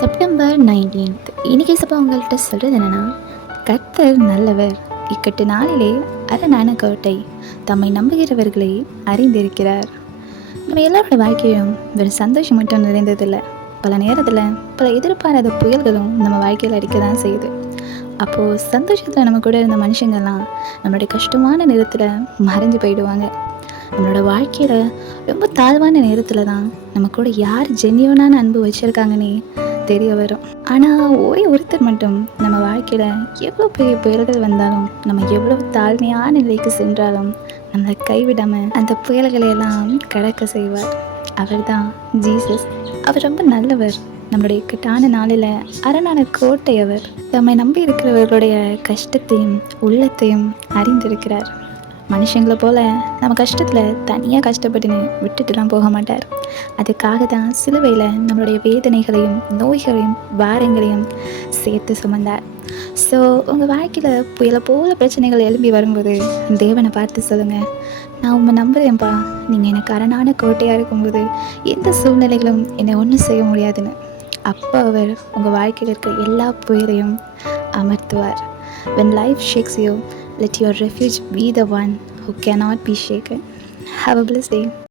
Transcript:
September 19th இன்னைக்கு சப்பா உங்கள்கிட்ட சொல்கிறது என்னென்னா, கர்த்தர் நல்லவர், இக்கட்டு நாளிலே அரணான கோட்டை, தம்மை நம்புகிறவர்களை அறிந்திருக்கிறார். நம்ம எல்லாரோட வாழ்க்கையும் வெறும் சந்தோஷம் மட்டும் நிறைந்ததில்லை. பல நேரத்தில் பல எதிர்பாராத புயல்களும் நம்ம வாழ்க்கையில் அடிக்க தான் செய்யுது. அப்போது சந்தோஷத்தில் நம்ம கூட இருந்த மனுஷங்கள்லாம் நம்மளுடைய கஷ்டமான நேரத்தில் மறைஞ்சு போயிடுவாங்க. நம்மளோட வாழ்க்கையில் ரொம்ப தாழ்வான நேரத்தில் தான் நம்ம கூட யார் ஜென்யூனான அன்பு வச்சுருக்காங்கன்னே தெரிய வரும். ஆனால் ஒருத்தர் மட்டும் நம்ம வாழ்க்கையில் எவ்வளோ பெரிய புயல்கள் வந்தாலும், நம்ம எவ்வளோ தாழ்மையான நிலைக்கு சென்றாலும் நம்மளை கைவிடாமல் அந்த புயல்களை எல்லாம் கடக்க செய்வார். அவர் தான் ஜீசஸ். அவர் ரொம்ப நல்லவர். நம்மளுடைய இக்கட்டான நாளில் அரணான கோட்டை அவர். நம்மை நம்பி இருக்கிறவர்களுடைய கஷ்டத்தையும் உள்ளத்தையும் அறிந்திருக்கிறார். மனுஷங்களை போல் நம்ம கஷ்டத்தில் தனியாக கஷ்டப்பட்டுன்னு விட்டுட்டுலாம் போக மாட்டார். அதுக்காக தான் சிலுவையில் நம்மளுடைய வேதனைகளையும் நோய்களையும் பாரங்களையும் சேர்த்து சுமந்தார். ஸோ உங்கள் வாழ்க்கையில் புயலை போல் பிரச்சனைகள் எழும்பி வரும்போது தேவனை பார்த்து சொல்லுங்கள், நான் உண்மை நம்புகிறேன்ப்பா, நீங்கள் எனக்கு அரணான கோட்டையாக இருக்கும்போது எந்த சூழ்நிலைகளும் என்னை ஒன்றும் செய்ய முடியாதுன்னு. அப்போ அவர் உங்கள் வாழ்க்கையில் இருக்க எல்லா புயலையும் அமர்த்துவார். When life shakes you, let your refuge be the one who cannot be shaken. Have a blessed day.